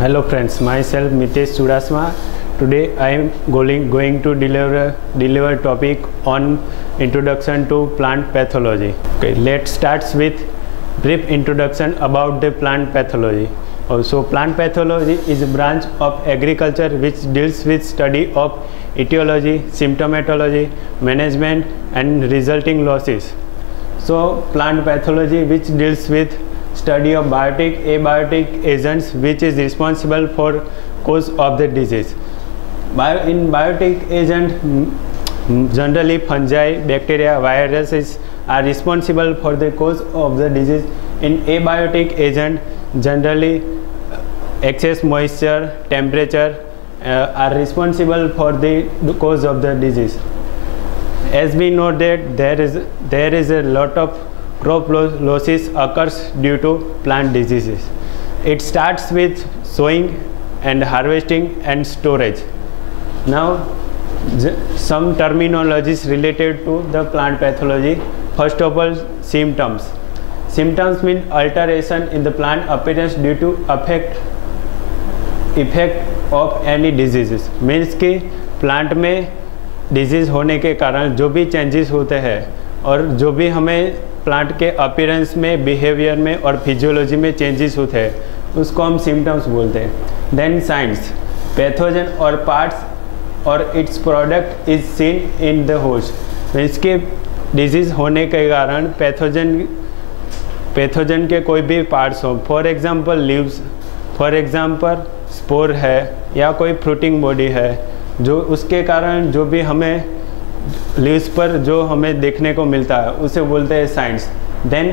Hello friends, myself Mitesh Chudasama. Today I am going to deliver topic on introduction to plant pathology. Okay, let's start with brief introduction about the plant pathology. Also, plant pathology is a branch of agriculture which deals with study of etiology, symptomatology, management and resulting losses. So plant pathology which deals with study of biotic, abiotic agents which is responsible for cause of the disease. In biotic agent, generally fungi, bacteria, viruses are responsible for the cause of the disease. In abiotic agent, generally excess moisture, temperature are responsible for the cause of the disease. As we know that there is a lot of crop losses occurs due to plant diseases. It starts with sowing and harvesting and storage. Now some terminologies related to the plant pathology. First of all, symptoms. Symptoms mean alteration in the plant appearance due to effect of any diseases. Means कि plant में disease होने के कारण जो भी changes होते हैं और जो भी हमें प्लांट के अपीयरेंस में, बिहेवियर में और फिजियोलॉजी में चेंजेस होते हैं उसको हम सिम्टम्स बोलते हैं. देन साइंस, पैथोजन और पार्ट्स और it's product is seen in the host. इसके डिजीज़ होने के कारण पैथोजन के कोई भी पार्ट्स हो, for example leaves, for example spore है या कोई फ्रूटिंग बॉडी है, जो उसके कारण जो भी हमें लीव्स पर जो हमें देखने को मिलता है उसे बोलते हैं science. Then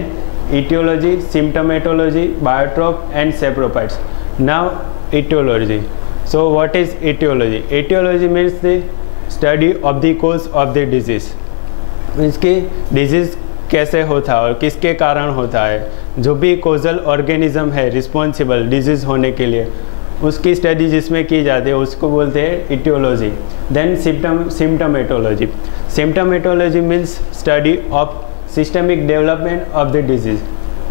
aetiology, symptomatology, biotroph and saprophytes. Now aetiology. So what is aetiology? Aetiology means the study of the cause of the disease. Means कि डिजीज़ कैसे होता है और किसके कारण होता है. जो भी कोजल ऑर्गेनिज्म है रिस्पॉन्सिबल डिजीज़ होने के लिए, उसकी स्टडी जिसमें की जाती है उसको बोलते हैं aetiology. Then symptomatology. Symptomatology means study of systemic development of the disease.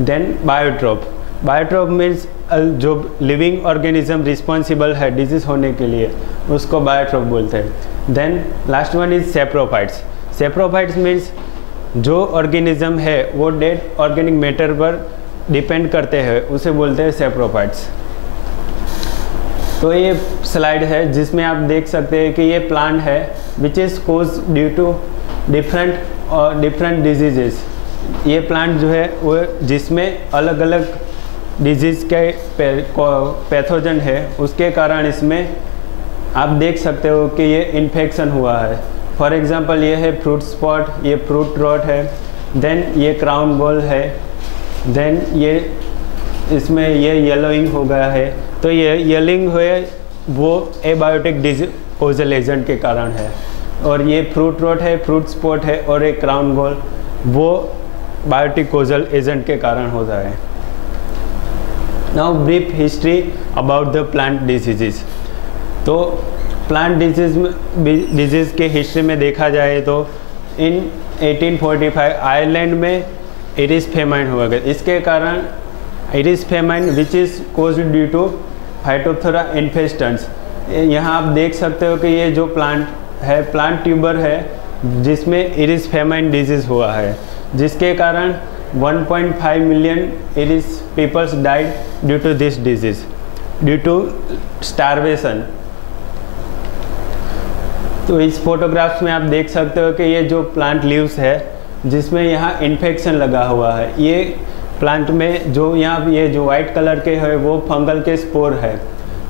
Then biotroph. Biotroph means जो लिविंग ऑर्गेनिज्म रिस्पॉन्सिबल है डिजीज़ होने के लिए उसको बायोट्रोप बोलते हैं. Then last one is saprophytes. Saprophytes means जो ऑर्गेनिज्म है वो डेड ऑर्गेनिक मैटर पर डिपेंड करते हैं, उसे बोलते हैं सेप्रोफाइट्स. तो ये स्लाइड है जिसमें आप देख सकते हैं कि ये प्लांट है which is cause due to different diseases. ये प्लांट जो है वो जिसमें अलग अलग डिजीज़ के पैथोजन है उसके कारण इसमें आप देख सकते हो कि ये इन्फेक्शन हुआ है. फॉर एग्जांपल ये है फ्रूट स्पॉट, ये फ्रूट रॉट है, देन ये क्राउन बॉल है, देन ये इसमें ये येलोइंग हो गया है. तो ये येलिंग हुए वो एबायोटिक डिजीज कोजल एजेंट के कारण है. और ये फ्रूट रॉट है, फ्रूट स्पॉट है और एक क्राउन बॉल वो बायोटिक कोजल एजेंट के कारण होता है. Now brief history about the plant disease. तो प्लांट डिजीज़ के हिस्ट्री में देखा जाए तो इन 1845 आयरलैंड में इरिस फेमाइन हुआ गया. इसके कारण Irish famine which is caused due to Phytophthora infestans. यहाँ आप देख सकते हो कि ये जो प्लांट है प्लांट ट्यूबर है जिसमें इरिस फेमाइन डिजीज़ हुआ है, जिसके कारण 1.5 million Irish peoples died due to this disease due to starvation. तो इस फोटोग्राफ्स में आप देख सकते हो कि ये जो प्लांट लीव्स है जिसमें यहाँ इन्फेक्शन लगा हुआ है. ये प्लांट में जो यहाँ ये जो वाइट कलर के है वो फंगल के स्पोर है.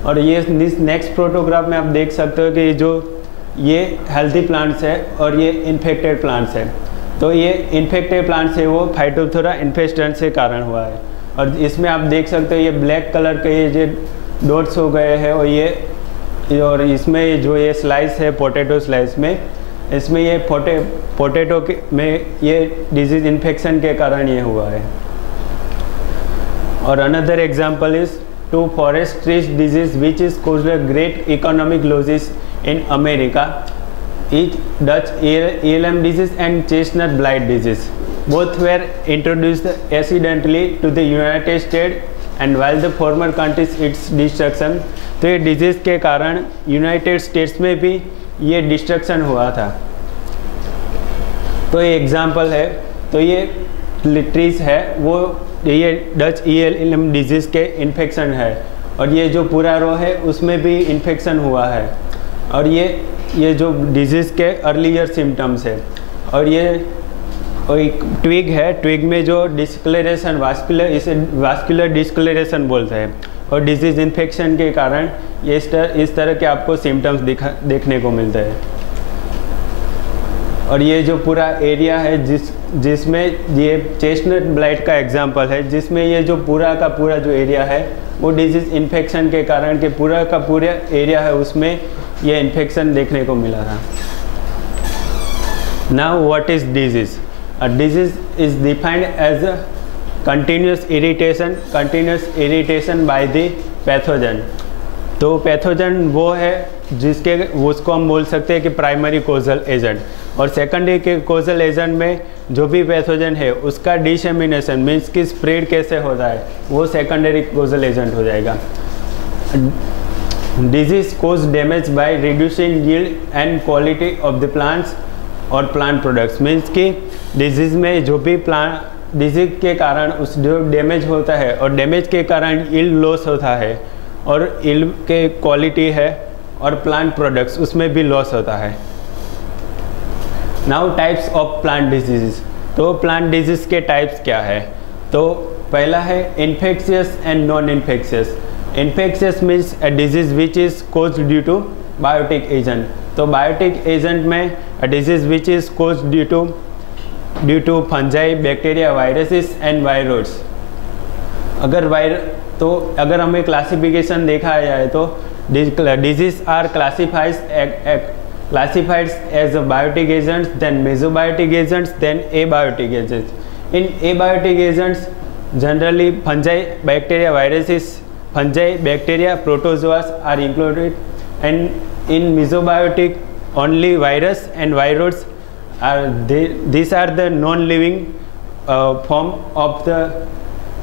और ये नेक्स्ट फोटोग्राफ में आप देख सकते हो कि ये हेल्दी प्लांट्स है और ये इन्फेक्टेड प्लांट्स है. तो ये इन्फेक्टेड प्लांट्स है वो फाइटोप्थोरा इन्फेस्टेंस के कारण हुआ है. और इसमें आप देख सकते हो ये ब्लैक कलर के ये जो डॉट्स हो गए हैं और इसमें जो ये स्लाइस है पोटैटो स्लाइस में, इसमें ये पोटैटो में ये डिजीज़ इन्फेक्शन के कारण ये हुआ है. और another example is two forest trees disease which is caused great economic losses in America. Each Dutch ELM disease and chestnut blight disease. Both were introduced accidentally to the United States and while the former countries its destruction। तो ये disease के कारण United states में भी ये destruction हुआ था। तो ये एग्जांपल है। तो ये ट्रीज है वो ये डच ELM डिजीज़ के इन्फेक्शन है, और ये जो पूरा रो है उसमें भी इन्फेक्शन हुआ है, और ये जो डिजीज़ के अर्लियर सिम्टम्स है। और ये एक ट्विग है, ट्विग में जो डिस्कलरेशन वास्कुलर, इसे वास्कुलर डिस्कलरेशन बोलते हैं, और डिजीज़ इन्फेक्शन के कारण ये इस तरह के आपको सिम्टम्स देखने को मिलते हैं। और ये जो पूरा एरिया है जिसमें ये चेस्टनट ब्लाइट का एग्जांपल है, जिसमें ये जो पूरा का पूरा जो एरिया है वो डिजीज़ इन्फेक्शन के कारण के पूरा का पूरा एरिया है उसमें ये इन्फेक्शन देखने को मिला था। Now what is disease? A disease is defined as a continuous irritation by the pathogen। तो पैथोजन वो है उसको हम बोल सकते हैं कि प्राइमरी कोजल एजेंट, और सेकेंडरी के कोजल एजेंट में जो भी पैथोजन है उसका डिसेमिनेशन मीन्स कि स्प्रेड कैसे होता है वो सेकेंडरी कोजल एजेंट हो जाएगा। Disease cause damage by reducing yield and quality of the plants और प्लांट प्रोडक्ट्स, मीन्स कि डिजीज़ में जो भी प्लांट डिजीज़ के कारण उस जो डैमेज होता है और डैमेज के कारण यील्ड लॉस होता है, और यील्ड के क्वालिटी है और प्लांट प्रोडक्ट्स उसमें भी लॉस होता है। Now types of plant disease. तो प्लांट डिजीज़ के टाइप्स क्या है? तो पहला है infectious and non infectious. Infectious means a disease which is caused due to biotic agent. तो बायोटिक एजेंट में a disease which is caused due to fungi, bacteria, viruses and viroids. अगर हमें क्लासिफिकेशन देखा जाए तो disease are classified as a biotic agents, then mesobiotic agents, then abiotic agents. In abiotic agents, generally fungi, bacteria, viruses, fungi, bacteria, protozoas are included, and in mesobiotic, only virus and viroids are these are the non-living form of the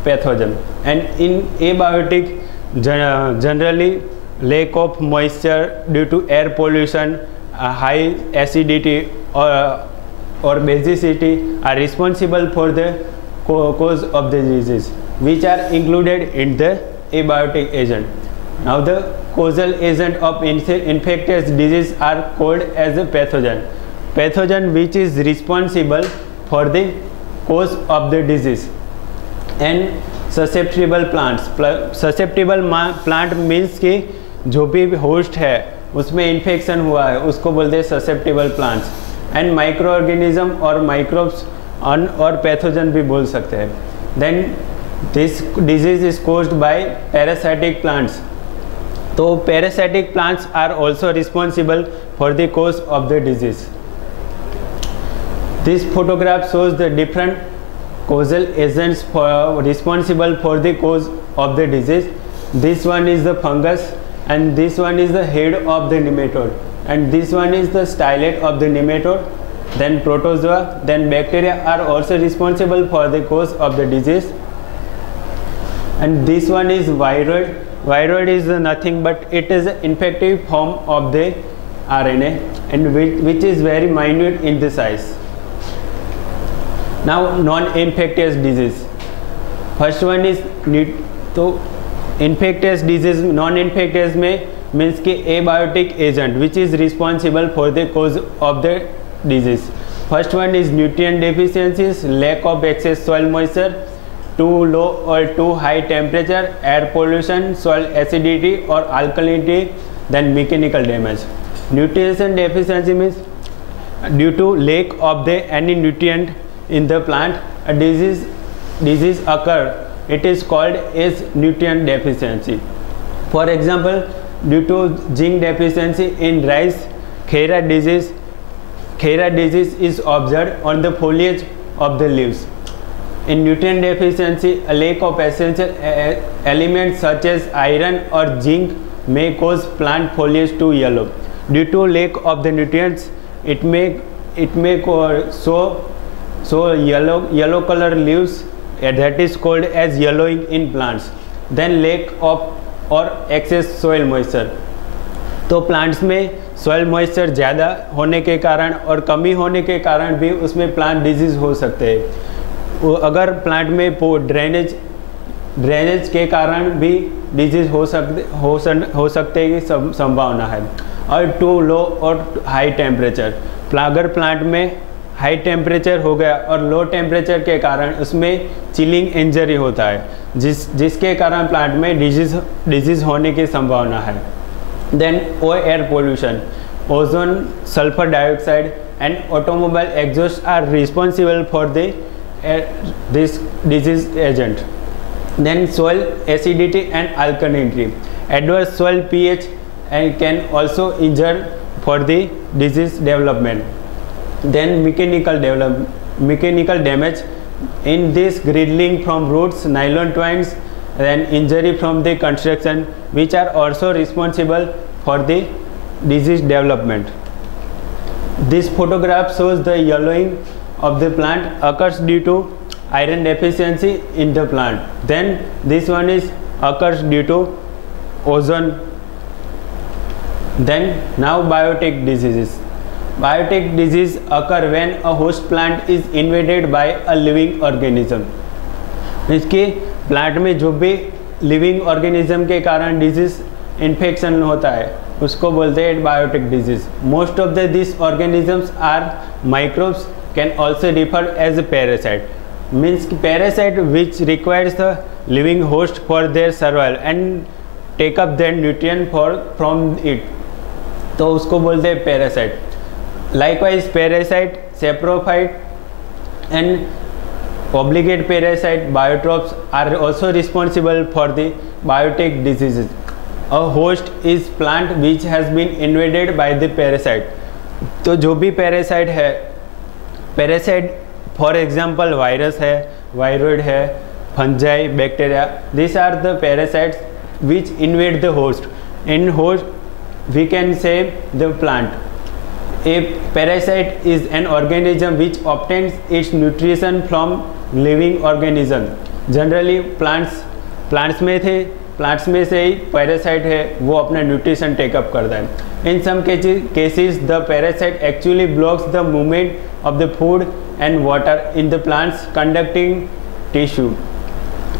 pathogen. And in abiotic, generally lack of moisture due to air pollution, high acidity or basicity are responsible for the cause of the disease, which are included in the abiotic agent. Now the causal agent of infectious disease are called as a pathogen. Pathogen which is responsible for the cause of the disease. And susceptible plants, susceptible plant means कि जो भी host है उसमें infection हुआ है उसको बोलते हैं susceptible plants. And microorganism और माइक्रोब्स और पैथोजन भी बोल सकते हैं। Then this disease is caused by parasitic plants. तो parasitic plants are also responsible for the cause of the disease. This photograph shows the different causal agents responsible for the cause of the disease. This one is the fungus, and this one is the head of the nematode, and this one is the stylet of the nematode. Then protozoa, then bacteria are also responsible for the cause of the disease. And this one is viroid. Viroid is nothing but it is an infective form of the RNA, and which is very minute in the size. Now non-infectious disease. First one is तो infectious disease, non-infectious में means कि abiotic agent which is responsible for the cause of the disease. First one is nutrient deficiencies, lack of excess soil moisture, too low or too high temperature, air pollution, soil acidity or alkalinity, then mechanical damage. Nutrition deficiency means due to lack of the any nutrient in the plant, a disease occur. It is called as nutrient deficiency. For example, due to zinc deficiency in rice, Khera disease is observed on the foliage of the leaves. In nutrient deficiency, a lack of essential elements such as iron or zinc may cause plant foliage to yellow. Due to lack of the nutrients, it may show yellow color leaves, that is called as yellowing in plants. Then lack of और excess soil moisture. तो plants में soil moisture ज़्यादा होने के कारण और कमी होने के कारण भी उसमें प्लांट डिजीज़ हो सकते हैं। अगर प्लांट में ड्रेनेज के कारण भी डिजीज़ हो सकते की संभावना है। और टू लो और हाई टेम्परेचर, अगर प्लांट में हाई टेम्परेचर हो गया और लो टेम्परेचर के कारण उसमें चिलिंग इंजरी होता है, जिसके कारण प्लांट में डिजीज़ होने की संभावना है। Then air pollution, ozone, sulphur dioxide and automobile exhaust are responsible for this disease agent. Then soil acidity and alkalinity, adverse soil pH and can also injure for the disease development. Then mechanical damage, in this griddling from roots, nylon twines, then injury from the construction, which are also responsible for the disease development. This photograph shows the yellowing of the plant occurs due to iron deficiency in the plant. Then this one is occurs due to ozone. Then now biotic diseases. Biotic disease occur when a host plant is invaded by a living organism. इसके plant में जो भी living organism के कारण disease infection होता है उसको बोलते हैं biotic disease. Most of this organisms are microbes, can also refer as parasite. Means parasite which requires the living host for their survival and take up their nutrient from it, तो उसको बोलते हैं parasite. Likewise parasite, saprophyte and obligate parasite, biotrophs are also responsible for the biotic diseases. A host is plant which has been invaded by the parasite. तो जो भी parasite है, parasite for example virus है, viroid है, fungi, bacteria, this are the parasites which invade the host. In host we can say the plant. A parasite is an organism which obtains its nutrition from living organism. Generally plants में से ही parasite है वो अपना nutrition take up करता है। In some cases the parasite actually blocks the movement of the food and water in the plants conducting tissue.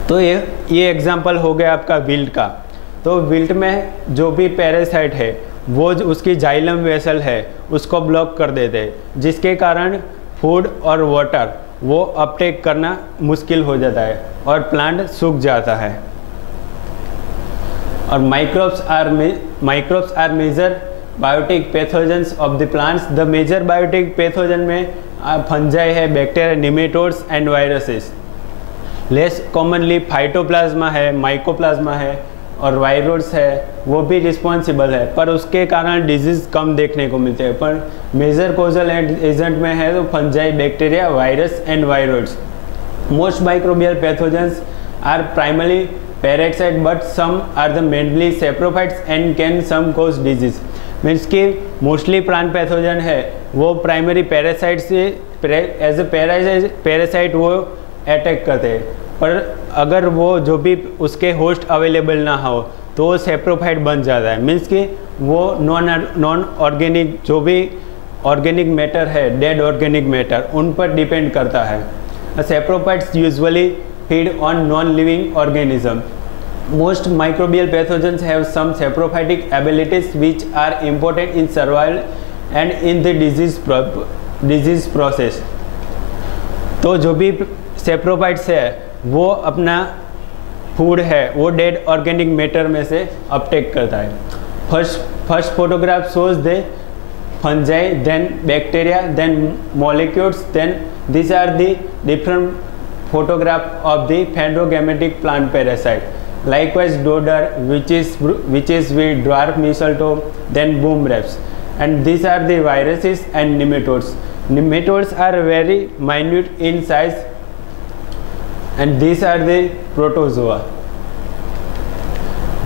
तो ये example हो गया आपका विल्ट का। तो विल्ट में जो भी पैरासाइट है वो उसकी जाइलम वेसल है उसको ब्लॉक कर देते हैं, जिसके कारण फूड और वाटर वो अपटेक करना मुश्किल हो जाता है और प्लांट सूख जाता है। और microbes are major biotic pathogens of the plants. The major biotic pathogen में फंजाई है, bacteria, nematodes and viruses. Less commonly phytoplasma है, माइकोप्लाज्मा है और वायरस है, वो भी रिस्पॉन्सिबल है, पर उसके कारण डिजीज कम देखने को मिलते हैं। पर मेजर कोजल एजेंट में है तो fungi, bacteria, virus and virus. Most microbial pathogens are primary parasite but some are the mainly saprophytes and can some cause disease. Means कि मोस्टली प्लांट पैथोजन है वो प्राइमरी पैरासाइट से as a parasite वो attack करते हैं, पर अगर वो जो भी उसके होस्ट अवेलेबल ना हो तो वो सैप्रोफाइट बन जाता है। मीन्स कि वो नॉन ऑर्गेनिक जो भी ऑर्गेनिक मैटर है, डेड ऑर्गेनिक मैटर, उन पर डिपेंड करता है। Saprophytes usually feed on non living organism. Most microbial pathogens have some saprophytic abilities which are important in survival and in the disease process. तो जो भी सैप्रोफाइट्स है वो अपना फूड है वो डेड ऑर्गेनिक मैटर में से अपटेक करता है। First photograph shows the fungi, then bacteria, then molecules, then this are the different photograph of the phanerogamic plant parasite. Likewise dodder, which is with dwarf mistletoe, then boom wraps, and these are the viruses and nematodes. Nematodes are very minute in size, and these are the protozoa.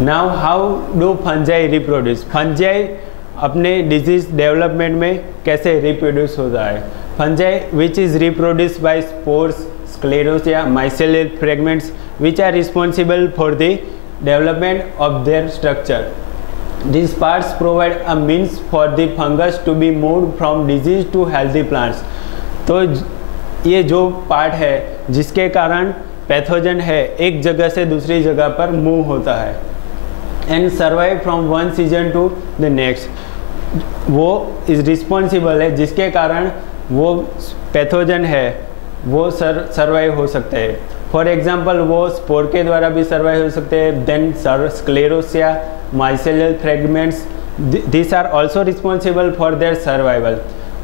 Now how do fungi reproduce? Fungi अपने disease development में कैसे reproduce होता है? Fungi which is reproduced by spores, sclerosia, mycelial fragments, which are responsible for the development of their structure. These parts provide a means for the fungus to be moved from disease to healthy plants. तो ये जो part है जिसके कारण pathogen है एक जगह से दूसरी जगह पर मूव होता है and survive from one season two the next, वो इज रिस्पॉन्सिबल है जिसके कारण वो पैथोजन है वो सर्वाइव हो सकते हैं. फॉर एग्जांपल वो स्पोर के द्वारा भी सर्वाइव हो सकते हैं. Then sclerotia, mycelial fragments, these are also responsible for their survival.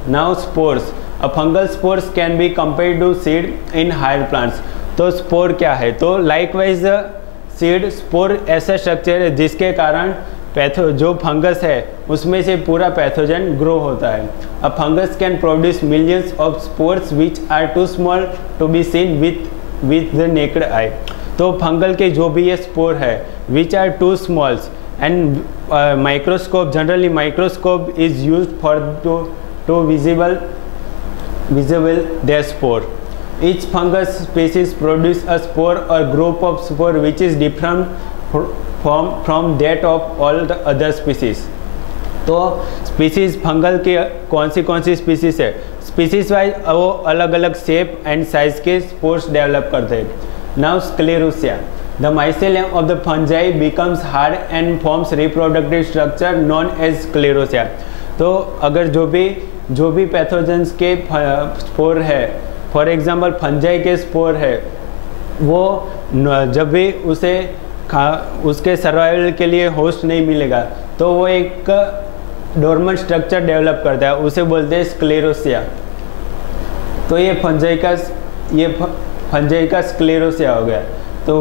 Now spores, a fungal spores can be compared to seed in higher plants. तो स्पोर क्या है? तो लाइकवाइज सीड स्पोर ऐसा स्ट्रक्चर है जिसके कारण जो फंगस है उसमें से पूरा पैथोजन ग्रो होता है. A fungus can produce millions of spores which are too small to be seen with the naked eye. तो फंगल के जो भी ये स्पोर है which are too smalls and microscope, generally microscope is used for to visible their spore. Each fungus species produce a spore or group of spore which is different from that of all the other species. तो species fungal के कौन सी species है, species wise वो अलग अलग shape and size के spores develop करते हैं. Now sclerotia, the mycelium of the fungi becomes hard and forms reproductive structure known as sclerosia. तो अगर जो भी पैथोजेंस के स्पोर है, फॉर एग्जांपल फंजाई के स्पोर है, वो जब भी उसके सर्वाइवल के लिए होस्ट नहीं मिलेगा तो वो एक डोर्मेंट स्ट्रक्चर डेवलप करता है, उसे बोलते हैं स्क्लेरोसिया. तो ये फंजाई का स्क्लेरोसिया हो गया. तो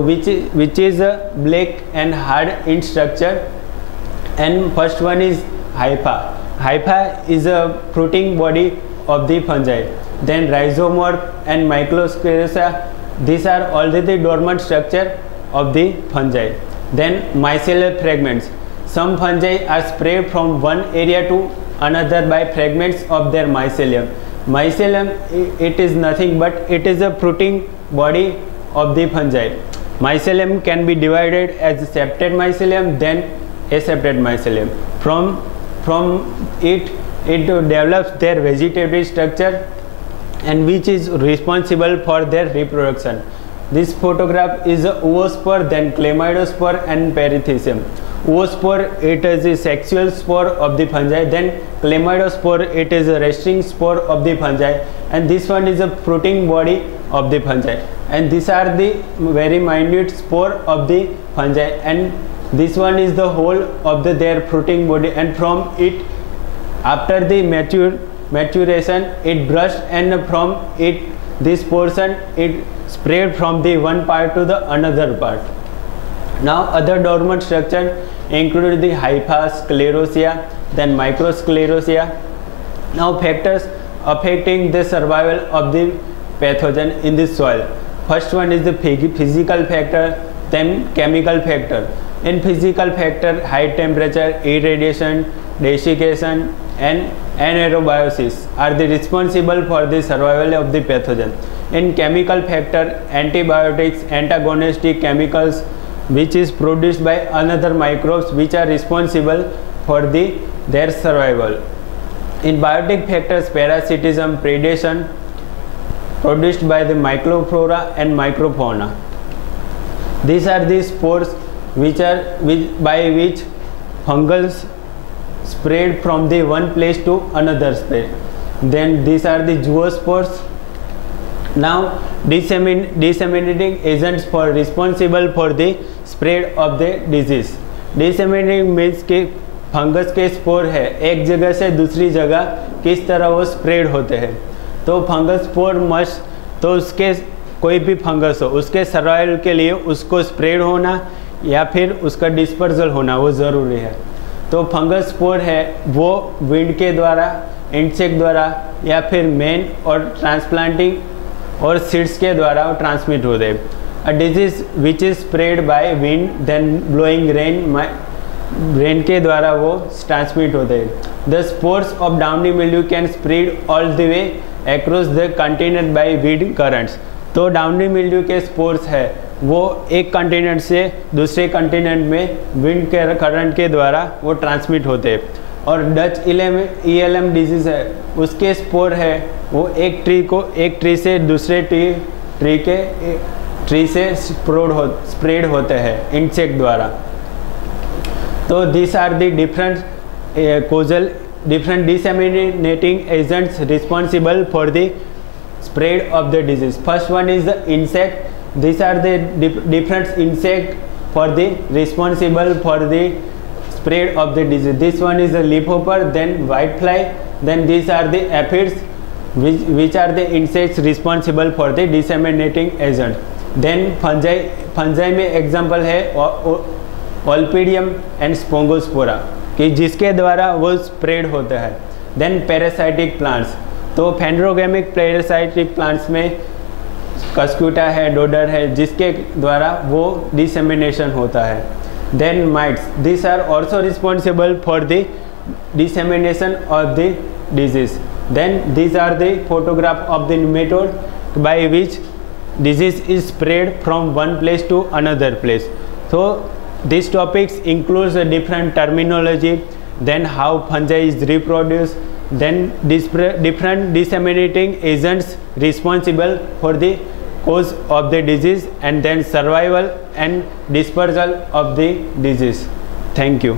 which is black and hard in structure, and first one is hypha. Hypha is a fruiting body of the fungi. Then rhizomorph and mycosclerosia, these are already dormant structure of the fungi. Then mycelial fragments, some fungi are spread from one area to another by fragments of their mycelium. Mycelium, it is nothing but it is a fruiting body of the fungi. Mycelium can be divided as septate mycelium, then aseptate mycelium. From it develops their vegetative structure and which is responsible for their reproduction. This photograph is a oospore, then chlamydospore and perithecium. Oospore, it is a sexual spore of the fungi, then chlamydospore, it is a resting spore of the fungi, and this one is a fruiting body of the fungi, and these are the very minute spore of the fungi, and this one is the whole of their fruiting body, and from it after the maturation it burst, and from it this portion it spread from the one part to the another part. Now other dormant structure include the hypha, sclerosia, then microsclerosia. Now factors affecting the survival of the pathogen in the soil. First one is the physical factor, then chemical factor. In physical factor, high temperature, irradiation, desiccation and anaerobiosis are the responsible for the survival of the pathogen. In chemical factor, antibiotics, antagonistic chemicals which is produced by another microbes which are responsible for their survival. In biotic factors, parasitism, predation produced by the microflora and microfauna. These are the spores by which fungals spread from the one place to another place. Then these are the zoospores. Now disseminating agents for responsible for the spread of the disease. Disseminating means कि fungus के spore है एक जगह से दूसरी जगह किस तरह वो स्प्रेड होते हैं. तो फंगस स्पोर मस्ट, तो उसके कोई भी फंगस हो उसके सर्वाइवल के लिए उसको स्प्रेड होना या फिर उसका डिस्पर्सल होना वो ज़रूरी है. तो फंगस स्पोर है वो विंड के द्वारा, इंसेक्ट द्वारा या फिर मेन और ट्रांसप्लांटिंग और सीड्स के द्वारा वो ट्रांसमिट होते हैं. A disease which is spread by wind then blowing rain के द्वारा वो ट्रांसमिट होते हैं. The spores of downy mildew can spread all the way across the continent by wind currents. तो डाउनी मिल्ड्यू के स्पोर्स है वो एक कंटिनेंट से दूसरे कंटिनेंट में विंड के करंट के द्वारा वो ट्रांसमिट होते हैं। और डच ELM डिजीज़ है उसके स्पोर है वो एक ट्री से दूसरे ट्री से स्प्रेड होते हैं इंसेक्ट द्वारा। तो this are the different disseminating agents responsible for the spread of the disease. First one is the insect. These are the different insect for the responsible for the spread of the disease. This one is the leafhopper, then whitefly, then these are the aphids, which are the insects responsible for the disseminating agent. Then fungi में example है Olpidium and Spongospora कि जिसके द्वारा वो spread होता है। Then parasitic plants, तो phanerogamic parasitic plants में कस्क्यूटा है, डोडर है, जिसके द्वारा वो डिसेमिनेशन होता है। Then mites, this are also responsible for the dissemination of the disease. Then this are the photograph of the nematode by which disease is spread from one place to another place. So these topics includes a different terminology, then how fungi is reproduced, then different disseminating agents responsible for the cause of the disease, and then survival and dispersal of the disease. Thank you.